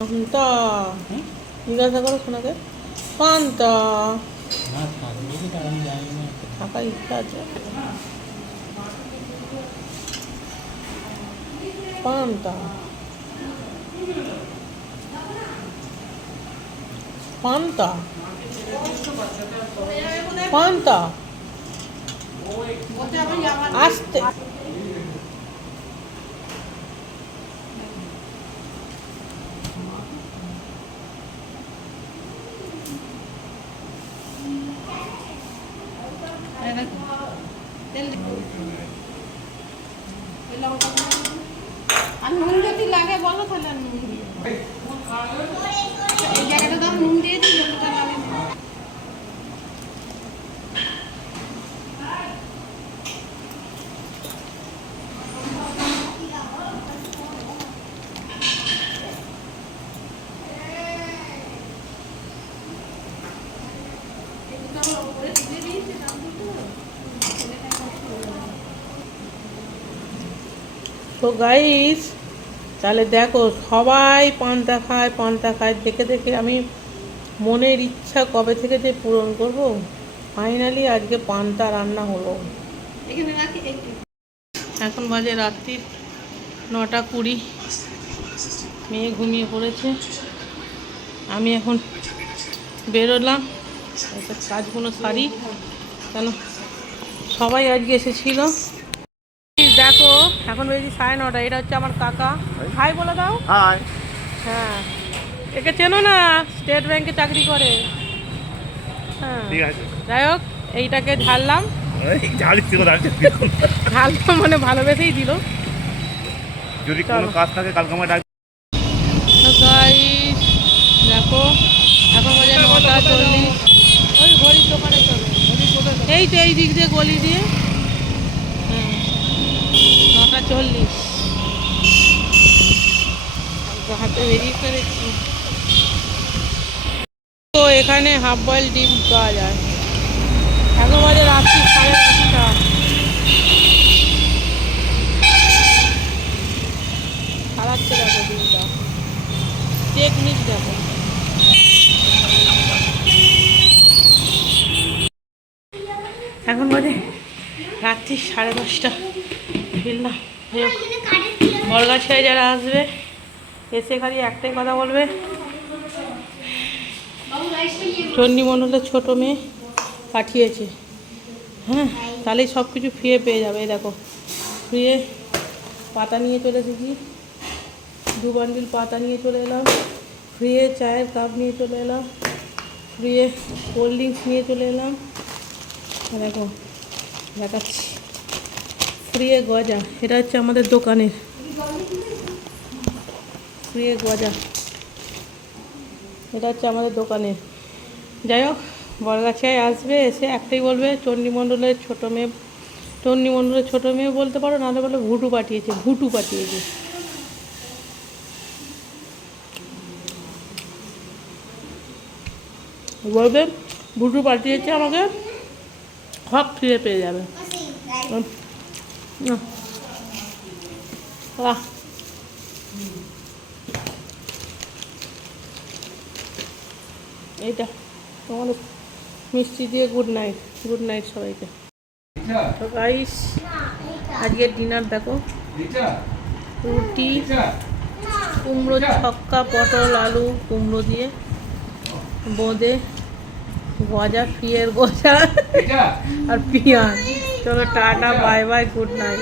পান্তা জিজ্ঞাসা করো শোনাকে পান্তা থাকার ইচ্ছা আছে পান্তা পান্তা পান্তা আসতে আর নুন যদি লাগে বলো তাহলে নুন দিয়ে এই জায়গাটা দাও নুন দিয়ে দিই যতটা লাগে তো গাইস তাহলে দেখো সবাই পান্তা খায় দেখে দেখে আমি মনের ইচ্ছা কবে থেকে যে পূরণ করব ফাইনালি আজকে পান্তা রান্না হলো। এখন বাজে রাত্রি 9:20, মেয়ে ঘুমিয়ে পড়েছে, আমি এখন বেরোলাম কাজগুলো সারি, কেন সবাই আজকে এসেছিল। দেখো এখন বেশি 9:30, এটা হচ্ছে আমার কাকা। হাই বলে দাও। হাই। হ্যাঁ, একে চেনো না, স্টেট ব্যাংকে চাকরি করে। হ্যাঁ ঠিক আছে, যাই হোক এইটাকে ঝাড়লাম ঝাড়লাম মানে ভালোবেসেই দিল। যদি কোনো কাজ থাকে কালকে আমার ডাক। দেখো এখন বাজে 9:40, ওই ঘড়ির দোকানে চলো, এই তো এই দিক দিয়ে গলি দিয়ে। 9:40 হাতে বেরিয়ে ফেলেছি। তো এখানে হাফ বয়েল ডিম পাওয়া যায়। এখন বাজে রাত্রি 10:30। খারাচ্ছে দেখো ডিমটা, টেকনিক দেখো। এখন বাজে রাত্রি 10:30, ফিরলাম। বরগাছায় যারা আসবে এসে খালি একটাই কথা বলবে, চণ্ডীমণ্ডলের ছোটো মেয়ে পাঠিয়েছে। হ্যাঁ, তাহলেই সব কিছু ফ্রিয়ে পেয়ে যাবে। এই দেখো ফ্রিয়ে পাতা নিয়ে চলে এসেছি, 2 বান্ডিল পাতা নিয়ে চলে এলাম, ফ্রিয়ে চায়ের কাপ নিয়ে চলে এলাম, ফ্রিয়ে কোল্ড ড্রিঙ্কস নিয়ে চলে এলাম। দেখো দেখাচ্ছি, ফ্রিয়ে গজা, এটা হচ্ছে আমাদের দোকানের ফ্রিয়ে গজা, এটা হচ্ছে আমাদের দোকানের। যাই হোক বরগাছায় আসবে, এসে একটাই বলবে চণ্ডীমণ্ডলের ছোটো মেয়ে বলতে পারো, নাহলে বলে ভুটু পাঠিয়েছে। বলবে ভুটু পাঠিয়েছে আমাকে, সব ফিরে পেয়ে যাবে। এইটা তোমাদের মিষ্টি দিয়ে গুড নাইট সবাইকে। তো গাইস আজকের ডিনার দেখো, রুটি, কুমড়ো ছক্কা, পটল আলু কুমড়ো দিয়ে বোঁদে, গজা, ফিয়ের গজা আর পেঁয়াজ। চলো tata, bye bye, good night.